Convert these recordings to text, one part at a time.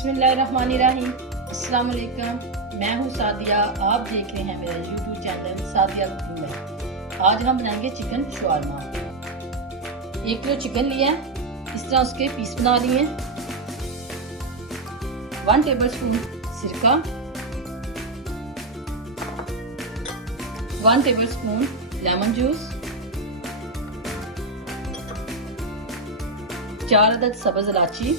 बिस्मिल्लाहिर्रहमानिर्रहीम। अस्सलाम वालेकुम। मैं हूँ सादिया। आप देख रहे हैं मेरा यूट्यूब चैनल सादिया कुकिंग में। आज हम बनाएंगे चिकन शवारमा। 1 किलो चिकन लिया है, इस तरह उसके पीस बना लिए। 1 टेबलस्पून सिरका, 1 टेबलस्पून लेमन जूस, 4 अदद सब्ज इलायची,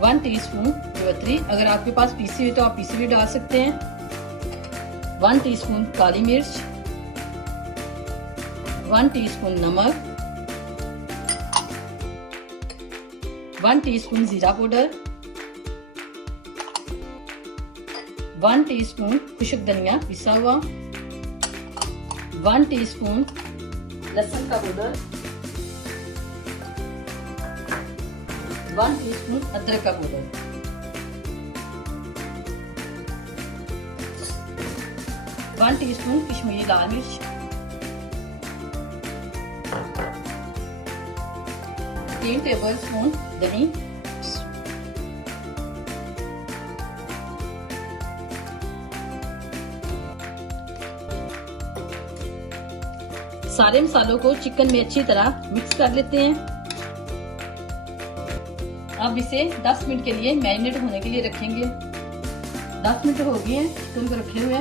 1 टीस्पून जवित्री, अगर आपके पास पीसी हुई तो आप पीसी भी डाल सकते हैं। 1 टीस्पून काली मिर्च, 1 टीस्पून नमक, 1 टीस्पून जीरा पाउडर, 1 टीस्पून खुश्क धनिया पिसा हुआ, 1 टीस्पून लहसुन का पाउडर, 1 टीस्पून अदरक का पाउडर, 1 टीस्पून कश्मीरी लाल मिर्च, 3 टेबलस्पून दही, सारे मसालों को चिकन में अच्छी तरह मिक्स कर लेते हैं। अब इसे 10 मिनट के लिए मैरिनेट होने के लिए रखेंगे। 10 मिनट हो गए हैं चिकन को रखे हुए।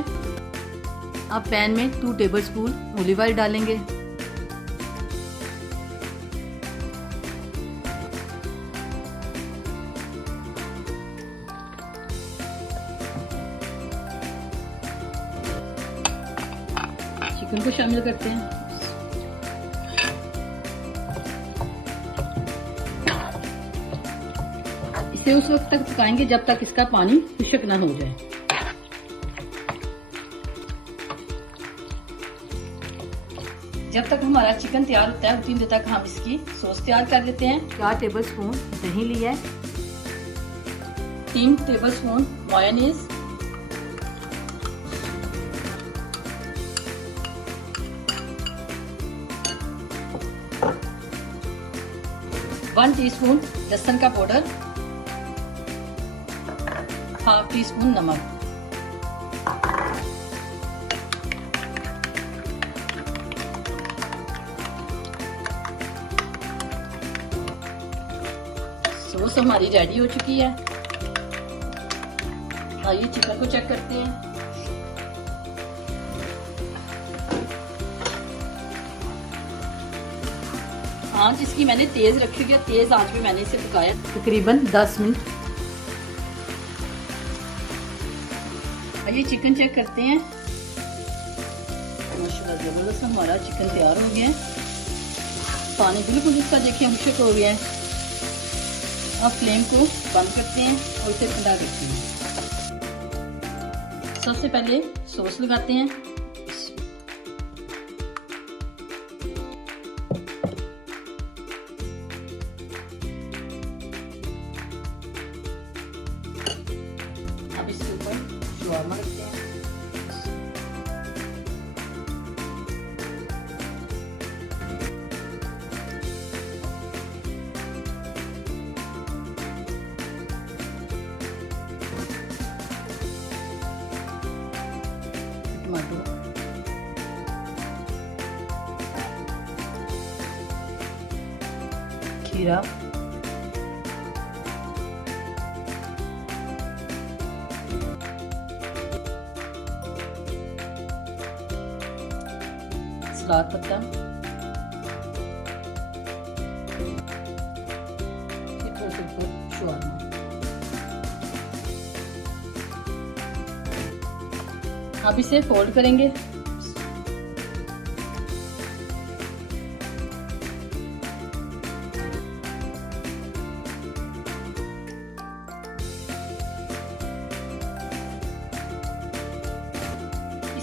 अब पैन में 2 टेबलस्पून ऑलिव ऑयल डालेंगे। चिकन को शामिल करते हैं। इसे उस वक्त तक पकाएंगे जब तक इसका पानी खुश्क ना हो जाए। जब तक हमारा चिकन तैयार होता है उतनी देर तक हम इसकी सॉस तैयार कर लेते हैं। 4 टेबलस्पून दही लिया है, 3 टेबलस्पून मेयोनीज, 1 टीस्पून लहसुन का पाउडर, 1/2 टीस्पून नमक, सॉस हमारी रेडी हो चुकी है। आइए चिकन को चेक करते हैं। आंच इसकी मैंने तेज रखी हुई है, तेज आंच पे मैंने इसे पकाया तकरीबन 10 मिनट। आइए चिकन चेक करते हैं। माशाल्लाह जबरदस्त हमारा चिकन तैयार हो गया है। पानी बिल्कुल इसका देखिए खुश्क हो गया है। अब फ्लेम को बंद करते हैं और इसे ठंडा करते हैं। सबसे पहले सॉस लगाते हैं। अब इसके ऊपर शवारमा रखते हैं। टमाटो, खीरा, सलाद पत्ता, शवारमा। अब इसे फोल्ड करेंगे। इस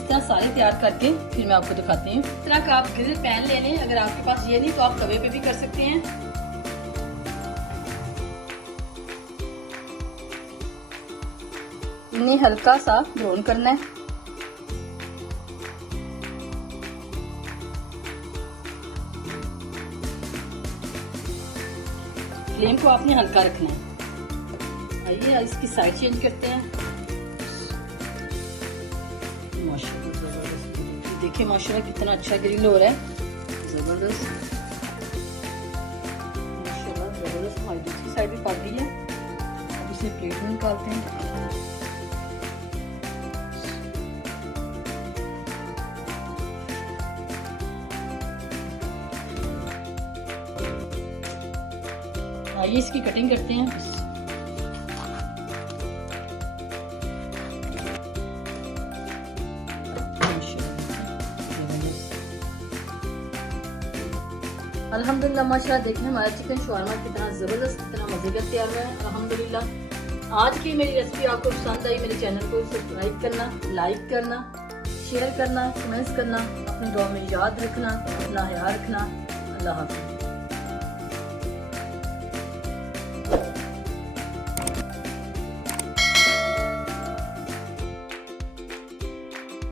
तरह सारे तैयार करके फिर मैं आपको दिखाती हूँ। इस तरह का आप ग्रिल पैन ले लें। अगर आपके पास ये नहीं तो आप तवे पे भी कर सकते हैं। इन्हें हल्का सा ब्राउन करना है। फ्लेम को आपने हल्का रखना है। आइए इसकी साइड चेंज करते हैं। माशाल्लाह जबरदस्त, देखिए माशाल्लाह कितना अच्छा ग्रिल हो रहा है, जबरदस्त माशाल्लाह जबरदस्त। हमारी दूसरी साइड भी पक गई है, अब इसे प्लेट में निकालते हैं। आइए इसकी कटिंग करते हैं। अल्हम्दुलिल्लाह माशाल्लाह, देखिए हमारा चिकन शवारमा कितना ज़बरदस्त, कितना मज़ेदार तैयार हुआ है अल्हम्दुलिल्लाह। आज की मेरी रेसिपी आपको पसंद आई, मेरे चैनल को सब्सक्राइब करना, लाइक करना, शेयर करना, कमेंट्स करना, अपनी दुआ में याद रखना, अपना ख्याल रखना। अल्लाह हाफ़िज़।